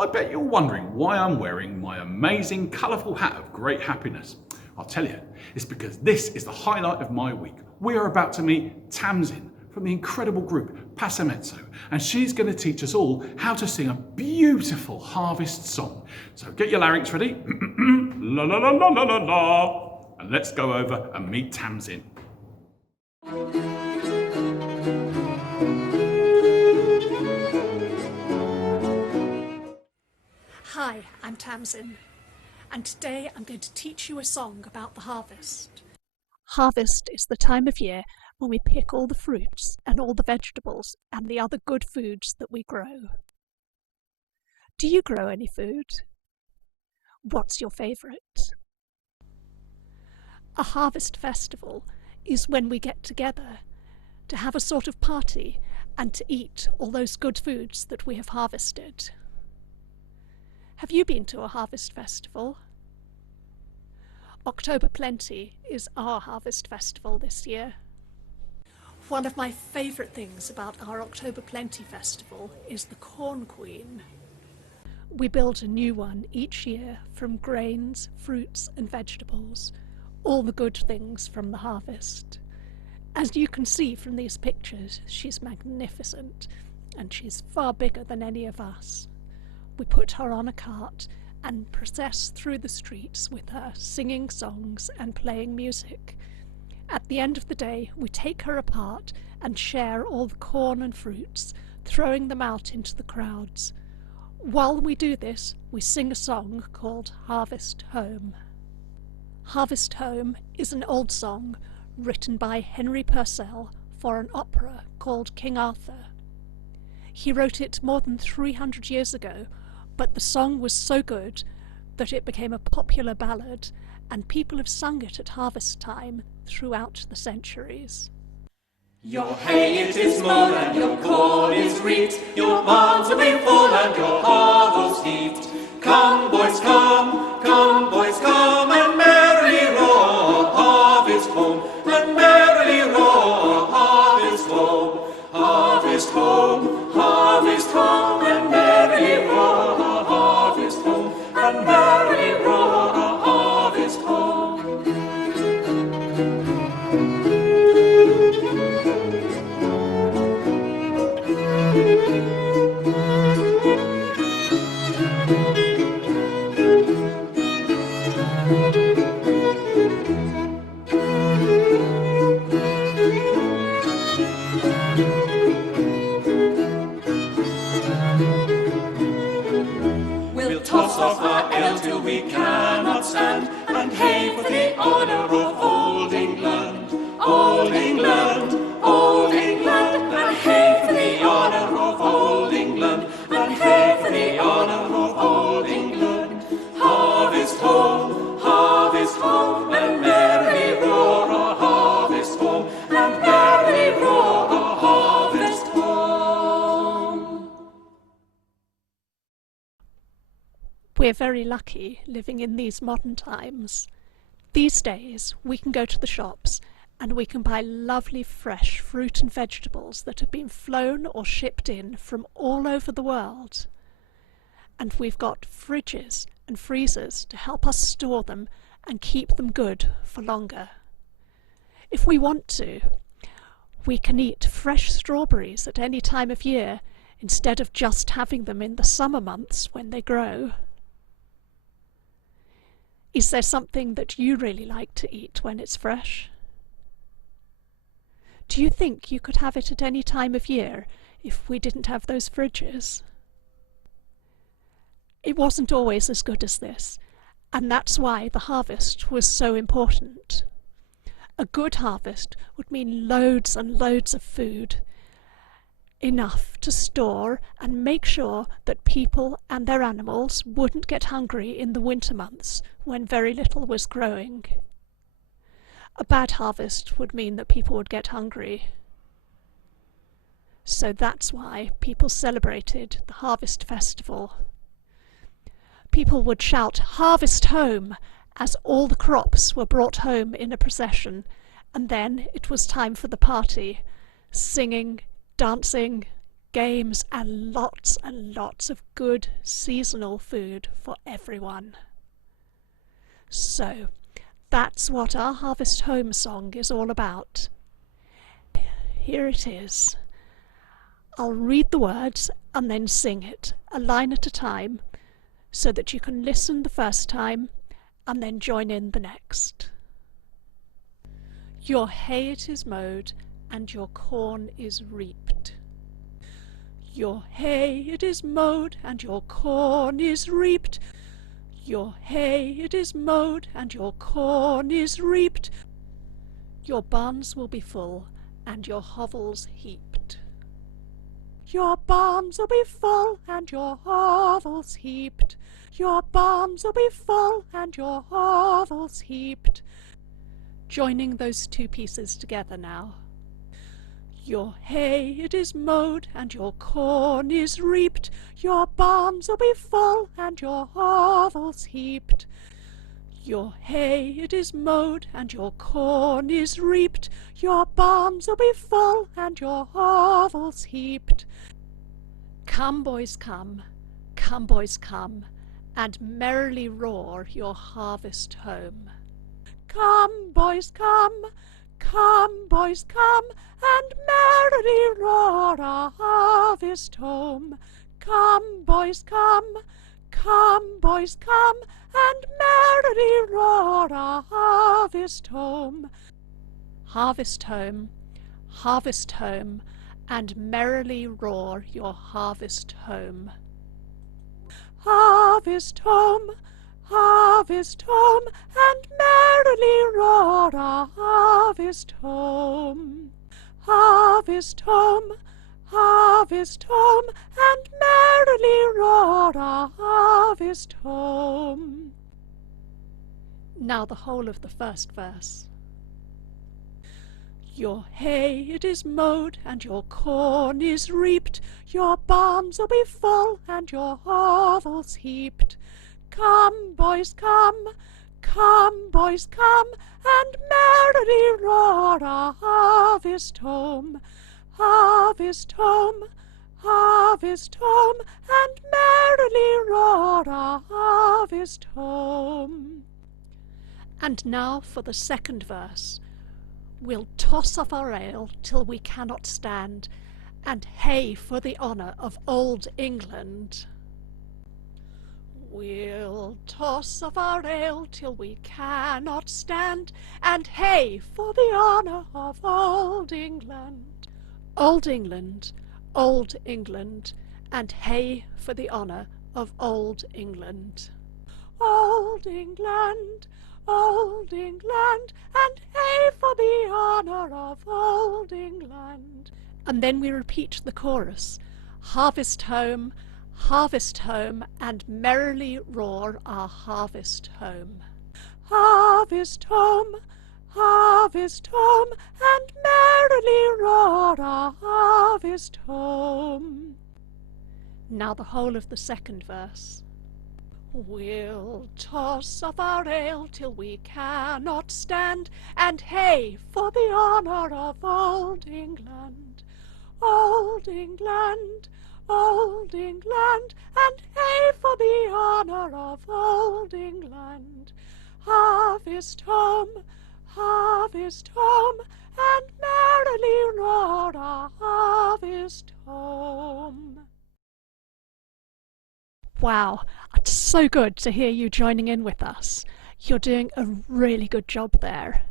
I bet you're wondering why I'm wearing my amazing colourful hat of great happiness. I'll tell you, it's because this is the highlight of my week. We are about to meet Tamsin from the incredible group Passamezzo, and she's going to teach us all how to sing a beautiful harvest song. So get your larynx ready, la la la la la la la, and let's go over and meet Tamsin. Hi, I'm Tamsin, and today I'm going to teach you a song about the harvest. Harvest is the time of year when we pick all the fruits and all the vegetables and the other good foods that we grow. Do you grow any food? What's your favourite? A harvest festival is when we get together to have a sort of party and to eat all those good foods that we have harvested. Have you been to a harvest festival? October Plenty is our harvest festival this year. One of my favourite things about our October Plenty festival is the Corn Queene. We build a new one each year from grains, fruits and vegetables, all the good things from the harvest. As you can see from these pictures, she's magnificent and she's far bigger than any of us. We put her on a cart and process through the streets with her, singing songs and playing music. At the end of the day, we take her apart and share all the corn and fruits, throwing them out into the crowds. While we do this, we sing a song called Harvest Home. Harvest Home is an old song written by Henry Purcell for an opera called King Arthur. He wrote it more than 300 years ago, but the song was so good that it became a popular ballad, and people have sung it at harvest time throughout the centuries. Your hay it is mown and your corn is reaped, your barns will be full and your hovels heaped. Come boys come, and merrily row harvest home, and merrily row harvest home. Harvest home, harvest home, and merrily row harvest home, and merrily row harvest home. We'll toss off our ale till we cannot stand, and hey for the honour of old England, old England, old England, and hey for the honour of old England, and hey for the honour of old England. Harvest home, and merrily roar a harvest home, and merrily roar a harvest home. We're very lucky living in these modern times. These days we can go to the shops and we can buy lovely fresh fruit and vegetables that have been flown or shipped in from all over the world. And we've got fridges and freezers to help us store them and keep them good for longer. If we want to, we can eat fresh strawberries at any time of year instead of just having them in the summer months when they grow. Is there something that you really like to eat when it's fresh? Do you think you could have it at any time of year if we didn't have those fridges? It wasn't always as good as this, and that's why the harvest was so important. A good harvest would mean loads and loads of food, enough to store and make sure that people and their animals wouldn't get hungry in the winter months when very little was growing. A bad harvest would mean that people would get hungry. So that's why people celebrated the harvest festival. People would shout, "Harvest home!" as all the crops were brought home in a procession, and then it was time for the party, singing, dancing, games, and lots of good seasonal food for everyone. So that's what our Harvest Home song is all about. Here it is. I'll read the words and then sing it, a line at a time, so that you can listen the first time and then join in the next. Your hay it is mowed, and your corn is reaped. Your hay it is mowed, and your corn is reaped. Your hay it is mowed, and your corn is reaped. Your barns will be full, and your hovels heaped. Your barns will be full, and your hovels heaped. Your barns will be full, and your hovels heaped. Joining those two pieces together now. Your hay it is mowed, and your corn is reaped. Your barns will be full, and your hovels heaped. Your hay it is mowed, and your corn is reaped. Your barns will be full, and your hovels heaped. Come, boys, come, and merrily roar your harvest home. Come, boys, come, boys, come, and merrily roar our harvest home. Come, boys, come, boys, come, and merrily roar our harvest home. Harvest home, and merrily roar your harvest home. Harvest home, and merrily roar our harvest home. Harvest home, and merrily roar our harvest home. Now the whole of the first verse. Your hay it is mowed, and your corn is reaped. Your barns will be full, and your hovels heaped. Come, boys, come, boys, come, and merrily roar our harvest home. Harvest home, and merrily roar our harvest home. And now for the second verse. We'll toss off our ale till we cannot stand, and hey for the honour of old England. We'll toss off our ale till we cannot stand, and hey for the honour of old England. Old England, and hey for the honour of old England. Old England, and hey for the honour of old England. And then we repeat the chorus. Harvest home, and merrily roar our harvest home. Harvest home, and merrily roar our harvest home. Now the whole of the second verse. We'll toss off our ale till we cannot stand, and hey for the honour of old England. Old England, and hey for the honour of old England. Harvest home, and merrily roar our harvest home. Wow, it's so good to hear you joining in with us. You're doing a really good job there.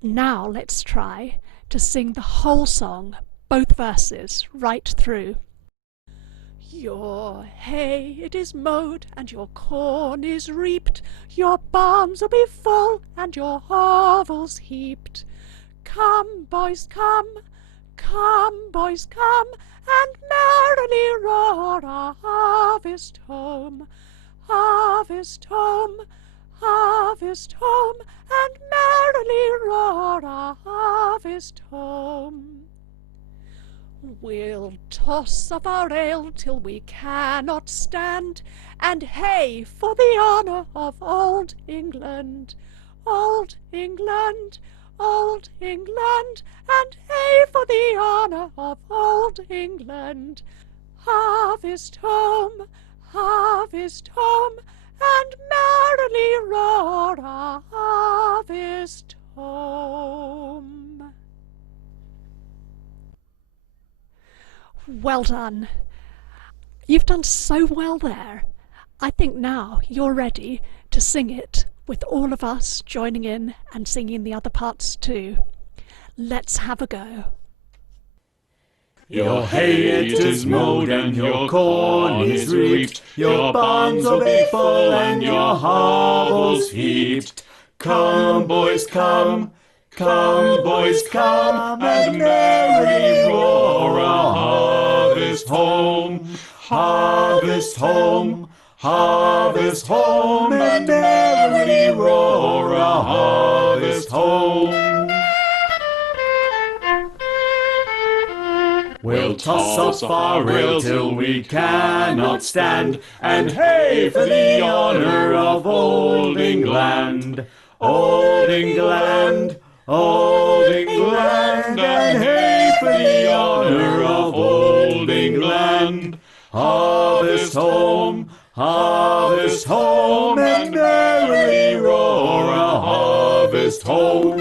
Now let's try to sing the whole song, both verses, right through. Your hay it is mowed, and your corn is reaped. Your barns will be full, and your hovels heaped. Come, boys, come, boys, come, and merrily roar our harvest home. Harvest home, and merrily roar our harvest home. We'll toss off our ale till we cannot stand, and hey for the honour of old England. Old England, Old England, and hey for the honour of Old England. Harvest home, and merrily roar our harvest home. Well done. You've done so well there. I think now you're ready to sing it with all of us joining in and singing the other parts too. Let's have a go. Your hay it is mowed and your corn is reaped, your barns will be full and your hovels heaped. Come, boys, come, come, boys, come, and merrily roar our harvest home. Harvest home, harvest home, and merrily roar our harvest home. We'll toss off our rail till we cannot stand, and hey for the honour of Old England. Old England, Old England, and hey for the honour of Old England. Harvest home, and merrily roar our harvest home.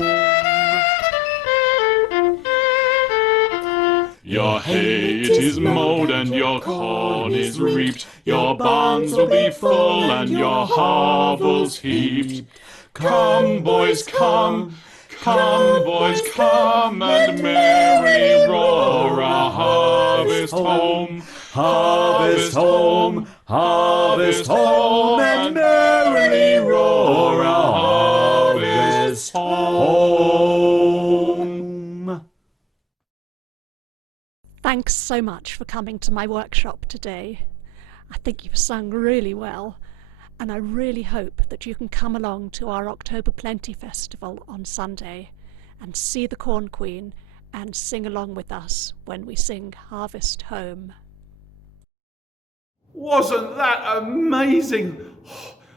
Your hay it is mowed and your corn is reaped, your barns will be full and your hovels heaped. Come, boys, come, come, boys, come, and merrily roar our harvest home. Harvest home, and merrily roar our harvest home. Thanks so much for coming to my workshop today. I think you've sung really well, and I really hope that you can come along to our October Plenty Festival on Sunday and see the Corn Queen and sing along with us when we sing Harvest Home. Wasn't that amazing?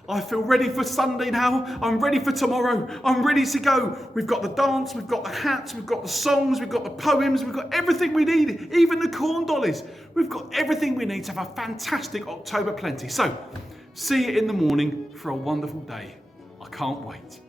I feel ready for Sunday now. I'm ready for tomorrow. I'm ready to go. We've got the dance, we've got the hats, we've got the songs, we've got the poems, we've got everything we need, even the corn dollies. We've got everything we need to have a fantastic October Plenty. So, see you in the morning for a wonderful day. I can't wait.